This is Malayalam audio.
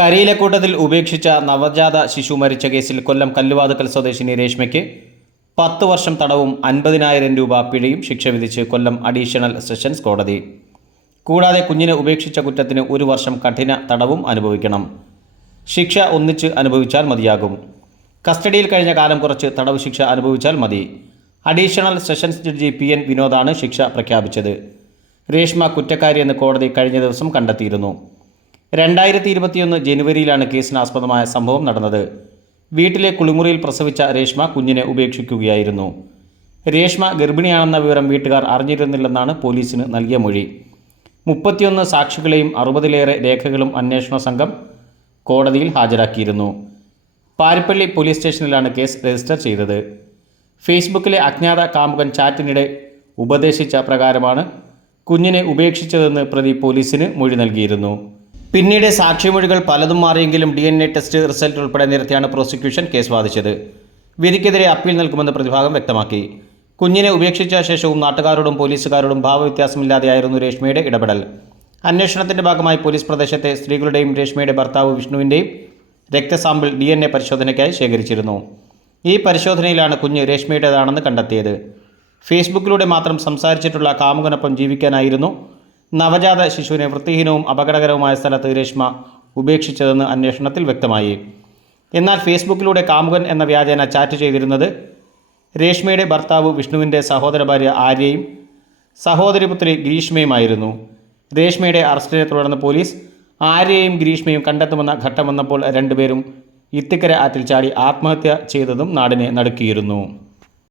കരിയിലക്കൂട്ടത്തിൽ ഉപേക്ഷിച്ച നവജാത ശിശു മരിച്ച കേസിൽ കൊല്ലം കല്ലുവാതുക്കൽ സ്വദേശിനി രേഷ്മയ്ക്ക് പത്ത് വർഷം തടവും അൻപതിനായിരം രൂപ പിഴയും ശിക്ഷ വിധിച്ച് കൊല്ലം അഡീഷണൽ സെഷൻസ് കോടതി. കൂടാതെ കുഞ്ഞിനെ ഉപേക്ഷിച്ച കുറ്റത്തിന് ഒരു വർഷം കഠിന തടവും അനുഭവിക്കണം. ശിക്ഷ ഒന്നിച്ച് അനുഭവിച്ചാൽ മതിയാകും. കസ്റ്റഡിയിൽ കഴിഞ്ഞ കാലം കുറച്ച് തടവ് ശിക്ഷ അനുഭവിച്ചാൽ മതി. Additional sessions judge P N വിനോദാണ് ശിക്ഷ പ്രഖ്യാപിച്ചത്. രേഷ്മ കുറ്റക്കാരിയെന്ന് കോടതി കഴിഞ്ഞ ദിവസം കണ്ടെത്തിയിരുന്നു. രണ്ടായിരത്തി ഇരുപത്തിയൊന്ന് ജനുവരിയിലാണ് കേസിനാസ്പദമായ സംഭവം നടന്നത്. വീട്ടിലെ കുളിമുറിയിൽ പ്രസവിച്ച രേഷ്മ കുഞ്ഞിനെ ഉപേക്ഷിക്കുകയായിരുന്നു. രേഷ്മ ഗർഭിണിയാണെന്ന വിവരം വീട്ടുകാർ അറിഞ്ഞിരുന്നില്ലെന്നാണ് പോലീസിന് നൽകിയ മൊഴി. മുപ്പത്തിയൊന്ന് സാക്ഷികളെയും അറുപതിലേറെ രേഖകളും അന്വേഷണ സംഘം കോടതിയിൽ ഹാജരാക്കിയിരുന്നു. പാരിപ്പള്ളി പോലീസ് സ്റ്റേഷനിലാണ് കേസ് രജിസ്റ്റർ ചെയ്തത്. ഫേസ്ബുക്കിലെ അജ്ഞാത കാമുകൻ ചാറ്റിനിടെ ഉപദേശിച്ച പ്രകാരമാണ് കുഞ്ഞിനെ ഉപേക്ഷിച്ചതെന്ന് പ്രതി പോലീസിന് മൊഴി നൽകിയിരുന്നു. പിന്നീട് സാക്ഷിമൊഴികൾ പലതും മാറിയെങ്കിലും D N A test result ഉൾപ്പെടെ നിരത്തിയാണ് പ്രോസിക്യൂഷൻ കേസ് വാദിച്ചത്. വിധിക്കെതിരെ അപ്പീൽ നൽകുമെന്ന് പ്രതിഭാഗം വ്യക്തമാക്കി. കുഞ്ഞിനെ ഉപേക്ഷിച്ച ശേഷവും നാട്ടുകാരോടും പോലീസുകാരോടും ഭാവവ്യത്യാസമില്ലാതെയായിരുന്നു രേഷ്മയുടെ ഇടപെടൽ. അന്വേഷണത്തിന്റെ ഭാഗമായി പോലീസ് പ്രദേശത്തെ സ്ത്രീകളുടെയും രേഷ്മയുടെ ഭർത്താവ് വിഷ്ണുവിന്റെയും രക്തസാമ്പിൾ ഡി എൻ എ പരിശോധനയ്ക്കായി ശേഖരിച്ചിരുന്നു. ഈ പരിശോധനയിലാണ് കുഞ്ഞ് രേഷ്മയുടേതാണെന്ന് കണ്ടെത്തിയത്. ഫേസ്ബുക്കിലൂടെ മാത്രം സംസാരിച്ചിട്ടുള്ള കാമുകനൊപ്പം ജീവിക്കാനായിരുന്നു നവജാത ശിശുവിനെ വൃത്തിഹീനവും അപകടകരവുമായ സ്ഥലത്ത് രേഷ്മ ഉപേക്ഷിച്ചതെന്ന് അന്വേഷണത്തിൽ വ്യക്തമായി. എന്നാൽ ഫേസ്ബുക്കിലൂടെ കാമുകൻ എന്ന വ്യാജേന ചാറ്റ് ചെയ്തിരുന്നത് രേഷ്മയുടെ ഭർത്താവ് വിഷ്ണുവിന്റെ സഹോദര ഭാര്യ ആര്യയും സഹോദരിപുത്രി ഗ്രീഷ്മയുമായിരുന്നു. രേഷ്മയുടെ അറസ്റ്റിനെ തുടർന്ന് പോലീസ് ആര്യയും ഗ്രീഷ്മയും കണ്ടെത്തുമെന്ന ഘട്ടം വന്നപ്പോൾ രണ്ടുപേരും ഇത്തിക്കര ആറ്റിൽ ചാടി ആത്മഹത്യ ചെയ്തതും നാടിനെ നടുക്കിയിരുന്നു.